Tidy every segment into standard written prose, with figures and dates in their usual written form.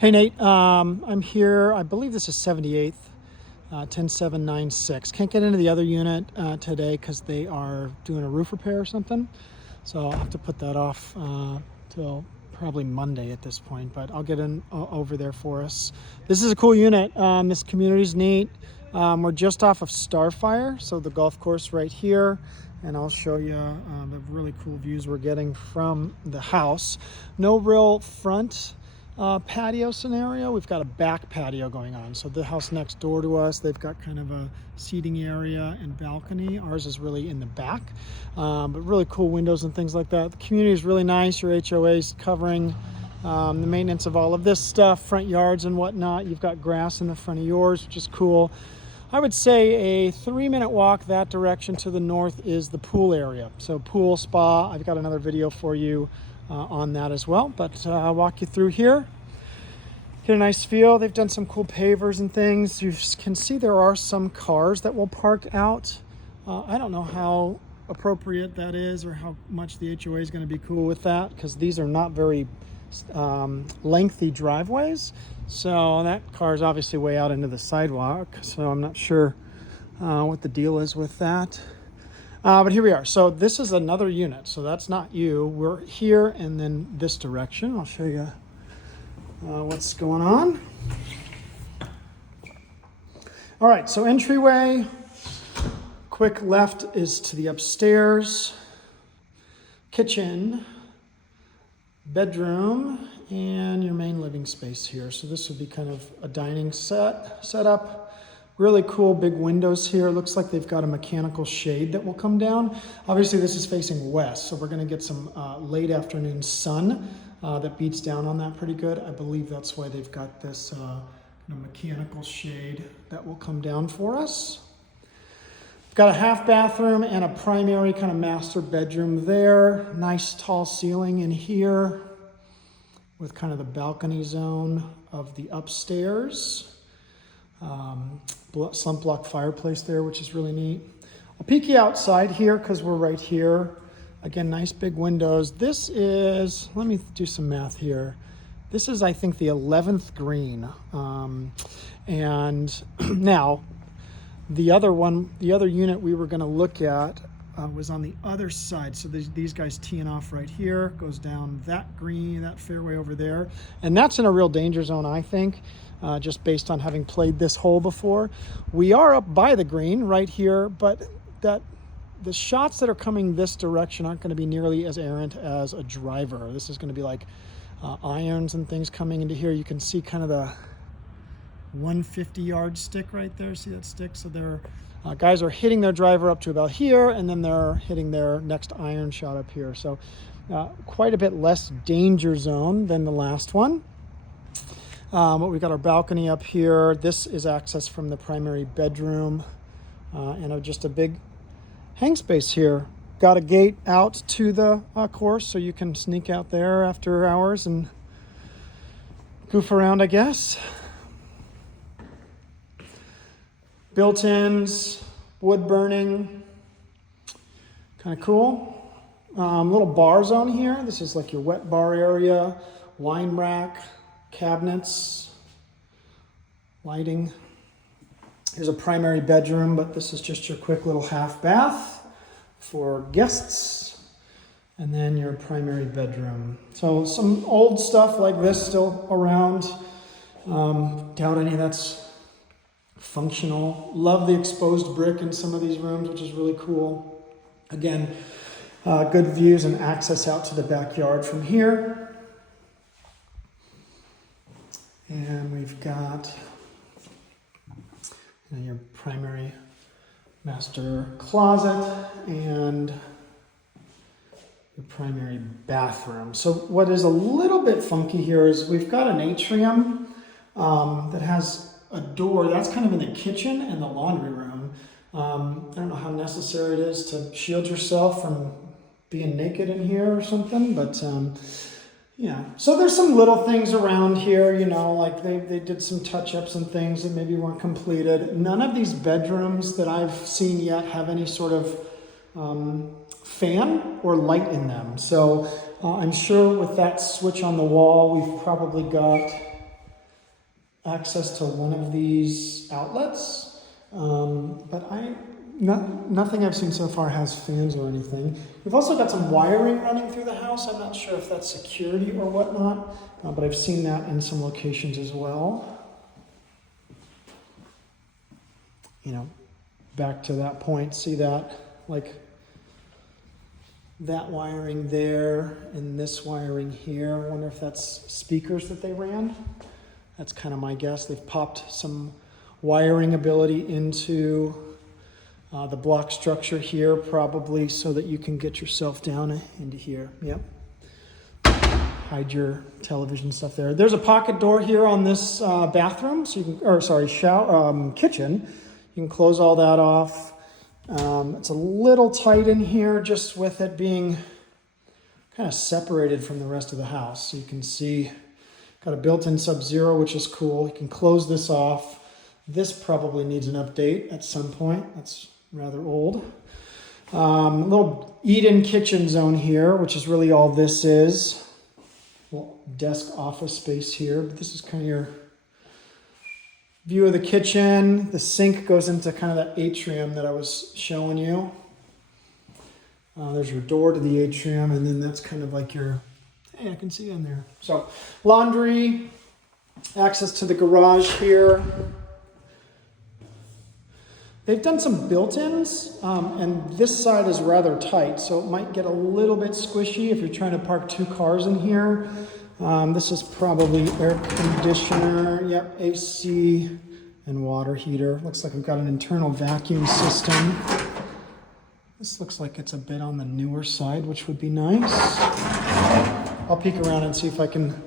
Hey Nate, I'm here. I believe this is 78th, 10796. Can't get into the other unit today because they are doing a roof repair or something. So I'll have to put that off till probably Monday at this point. But I'll get in over there for us. This is a cool unit. This community's neat. We're just off of Starfire, so the golf course right here. And I'll show you the really cool views we're getting from the house. No real front patio scenario. We've got a back patio going on. So the house next door to us, they've got kind of a seating area and balcony. Ours is really in the back, but really cool windows and things like that. The community is really nice. Your HOA's covering the maintenance of all of this stuff, front yards and whatnot. You've got grass in the front of yours, which is cool. I would say a 3-minute walk that direction to the north is the pool area. So pool, spa, I've got another video for you on that as well, but I'll walk you through here. Get a nice feel. They've done some cool pavers and things. You can see there are some cars that will park out. I don't know how appropriate that is or how much the HOA is going to be cool with that, because these are not very lengthy driveways. So that car is obviously way out into the sidewalk. So I'm not sure what the deal is with that. But here we are. So this is another unit. So that's not you. We're here and then this direction. I'll show you what's going on. All right, so entryway. Quick left is to the upstairs. Kitchen, bedroom, and your main living space here. So this would be kind of a dining setup. Really cool big windows here. Looks like they've got a mechanical shade that will come down. Obviously this is facing west, so we're gonna get some late afternoon sun that beats down on that pretty good. I believe that's why they've got this mechanical shade that will come down for us. We've got a half bathroom and a primary kind of master bedroom there. Nice tall ceiling in here with kind of the balcony zone of the upstairs. Slump block fireplace there, which is really neat. I'll peek you outside here because we're right here. Again, nice big windows. This is, let me do some math here. This is, I think, the 11th green. And now, the other unit we were going to look at was on the other side. So these guys teeing off right here, goes down that green, that fairway over there. And that's in a real danger zone, I think, just based on having played this hole before. We are up by the green right here, but the shots that are coming this direction aren't going to be nearly as errant as a driver. This is going to be like irons and things coming into here. You can see kind of the 150-yard stick right there. See that stick? So they're guys are hitting their driver up to about here, and then they're hitting their next iron shot up here. So quite a bit less danger zone than the last one. But we've got our balcony up here. This is access from the primary bedroom, and just a big hang space here. Got a gate out to the course, so you can sneak out there after hours and goof around, I guess. Built-ins, wood burning, kind of cool. Little bar zone here. This is like your wet bar area, wine rack, cabinets, lighting. Here's a primary bedroom, but this is just your quick little half bath for guests. And then your primary bedroom. So some old stuff like this still around. Doubt any of that's functional. Love the exposed brick in some of these rooms, which is really cool. Again, good views and access out to the backyard from here. And we've got your primary master closet and your primary bathroom. So what is a little bit funky here is we've got an atrium that has a door that's kind of in the kitchen and the laundry room. I don't know how necessary it is to shield yourself from being naked in here or something, but yeah. So there's some little things around here, like they did some touch-ups and things that maybe weren't completed. None of these bedrooms that I've seen yet have any sort of fan or light in them. So I'm sure with that switch on the wall, we've probably got access to one of these outlets, but nothing I've seen so far has fans or anything. We've also got some wiring running through the house. I'm not sure if that's security or whatnot, but I've seen that in some locations as well. You know, back to that point, see that, like that wiring there and this wiring here. I wonder if that's speakers that they ran. That's kind of my guess. They've popped some wiring ability into the block structure here, probably so that you can get yourself down into here. Yep. Hide your television stuff there. There's a pocket door here on this bathroom, so you can, or sorry, kitchen. You can close all that off. It's a little tight in here, just with it being kind of separated from the rest of the house. So you can see, got a built-in Sub-Zero, which is cool. You can close this off. This probably needs an update at some point. That's rather old. Little eat-in kitchen zone here, which is really all this is. Well, desk office space here, but this is kind of your view of the kitchen. The sink goes into kind of that atrium that I was showing you. There's your door to the atrium, and then that's kind of like your, hey, I can see in there. So laundry, access to the garage here. They've done some built-ins, and this side is rather tight, so it might get a little bit squishy if you're trying to park two cars in here. This is probably air conditioner, yep, AC and water heater. Looks like we've got an internal vacuum system. This looks like it's a bit on the newer side, which would be nice. I'll peek around and see if I can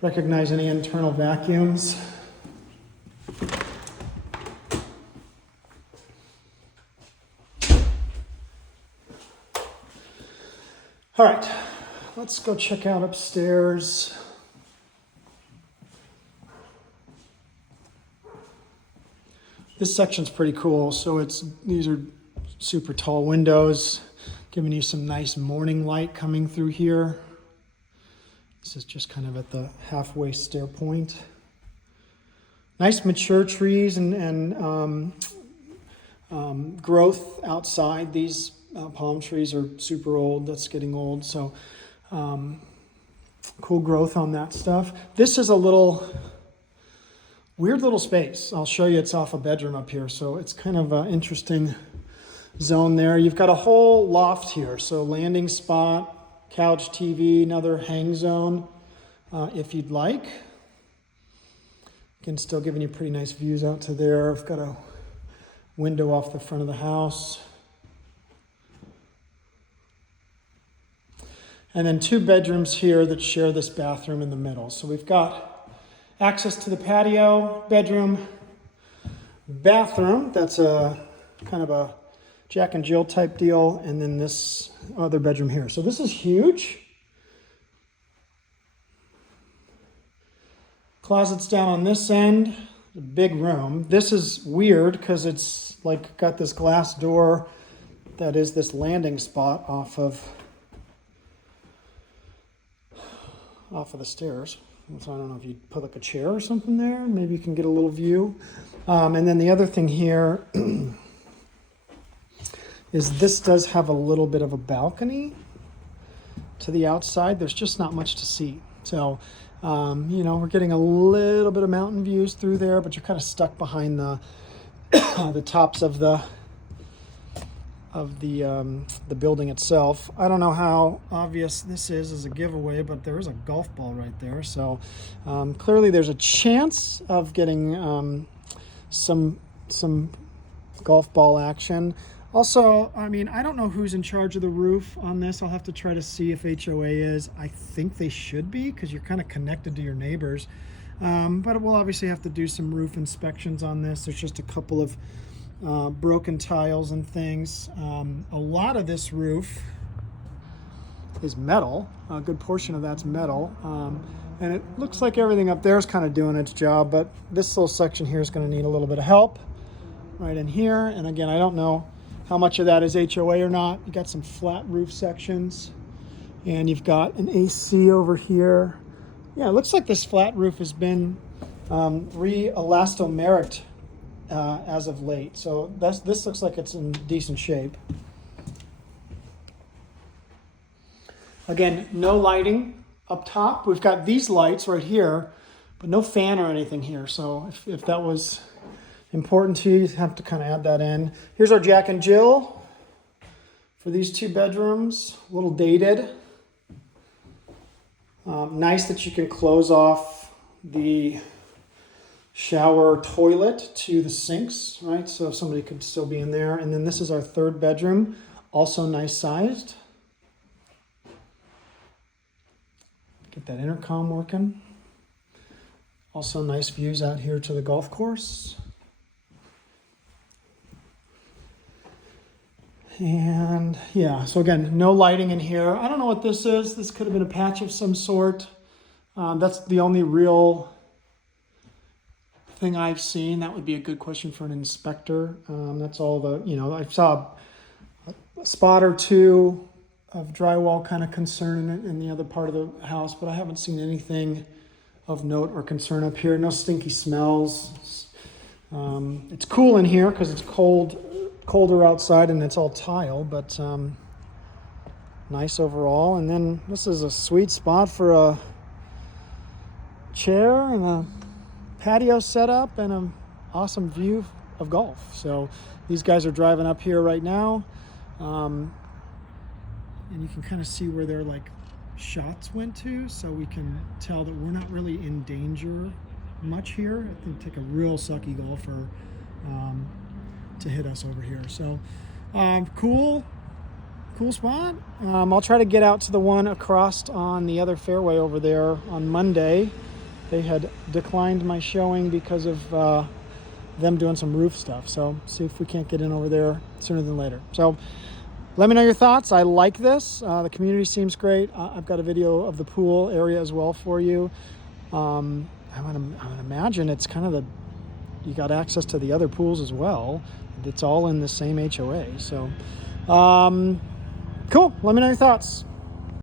recognize any internal vacuums. All right, let's go check out upstairs. This section's pretty cool. So these are super tall windows, giving you some nice morning light coming through here. This is just kind of at the halfway stair point. Nice mature trees and growth outside. These palm trees are super old. That's getting old. So cool growth on that stuff. This is a weird little space. I'll show you. It's off a bedroom up here. So it's kind of an interesting zone there. You've got a whole loft here. So landing spot, couch, TV, another hang zone if you'd like. Again, still giving you pretty nice views out to there. I've got a window off the front of the house. And then two bedrooms here that share this bathroom in the middle. So we've got access to the patio, bedroom, bathroom. That's a kind of a Jack and Jill type deal. And then this other bedroom here. So this is huge. Closets down on this end. A big room. This is weird because it's like got this glass door that is this landing spot off of the stairs. So I don't know if you put like a chair or something there. Maybe you can get a little view. And then the other thing here is this does have a little bit of a balcony to the outside. There's just not much to see. So, we're getting a little bit of mountain views through there, but you're kind of stuck behind the the tops of the building itself. I don't know how obvious this is as a giveaway, but there is a golf ball right there. So clearly there's a chance of getting some golf ball action. Also, I mean, I don't know who's in charge of the roof on this. I'll have to try to see if HOA is. I think they should be because you're kind of connected to your neighbors. But we'll obviously have to do some roof inspections on this. There's just a couple of broken tiles and things. A lot of this roof is metal. A good portion of that's metal. And it looks like everything up there is kind of doing its job, but this little section here is going to need a little bit of help right in here. And again, I don't know how much of that is HOA or not. You got some flat roof sections and you've got an AC over here. Yeah, it looks like this flat roof has been re-elastomeric as of late. So this looks like it's in decent shape. Again, no lighting up top. We've got these lights right here, but no fan or anything here. So if that was important to you, you have to kind of add that in. Here's our Jack and Jill for these 2 bedrooms. A little dated. Nice that you can close off the shower toilet to the sinks, right? So somebody could still be in there. And then this is our 3rd bedroom, also nice sized. Get that intercom working. Also nice views out here to the golf course. And yeah, so again, no lighting in here. I don't know what this is. This could have been a patch of some sort. That's the only real thing I've seen. That would be a good question for an inspector. That's all the, I saw a spot or 2 of drywall kind of concern in the other part of the house, but I haven't seen anything of note or concern up here. No stinky smells. It's cool in here because it's colder outside and it's all tile, but nice overall. And then this is a sweet spot for a chair and a patio setup and an awesome view of golf. So these guys are driving up here right now. And you can kind of see where their shots went to, so we can tell that we're not really in danger much here. I think take a real sucky golfer to hit us over here. So cool spot. I'll try to get out to the one across on the other fairway over there on Monday. They had declined my showing because of them doing some roof stuff. So see if we can't get in over there sooner than later. So let me know your thoughts. I like this. The community seems great. I've got a video of the pool area as well for you. I would imagine it's kind of you got access to the other pools as well. It's all in the same HOA. So cool. Let me know your thoughts.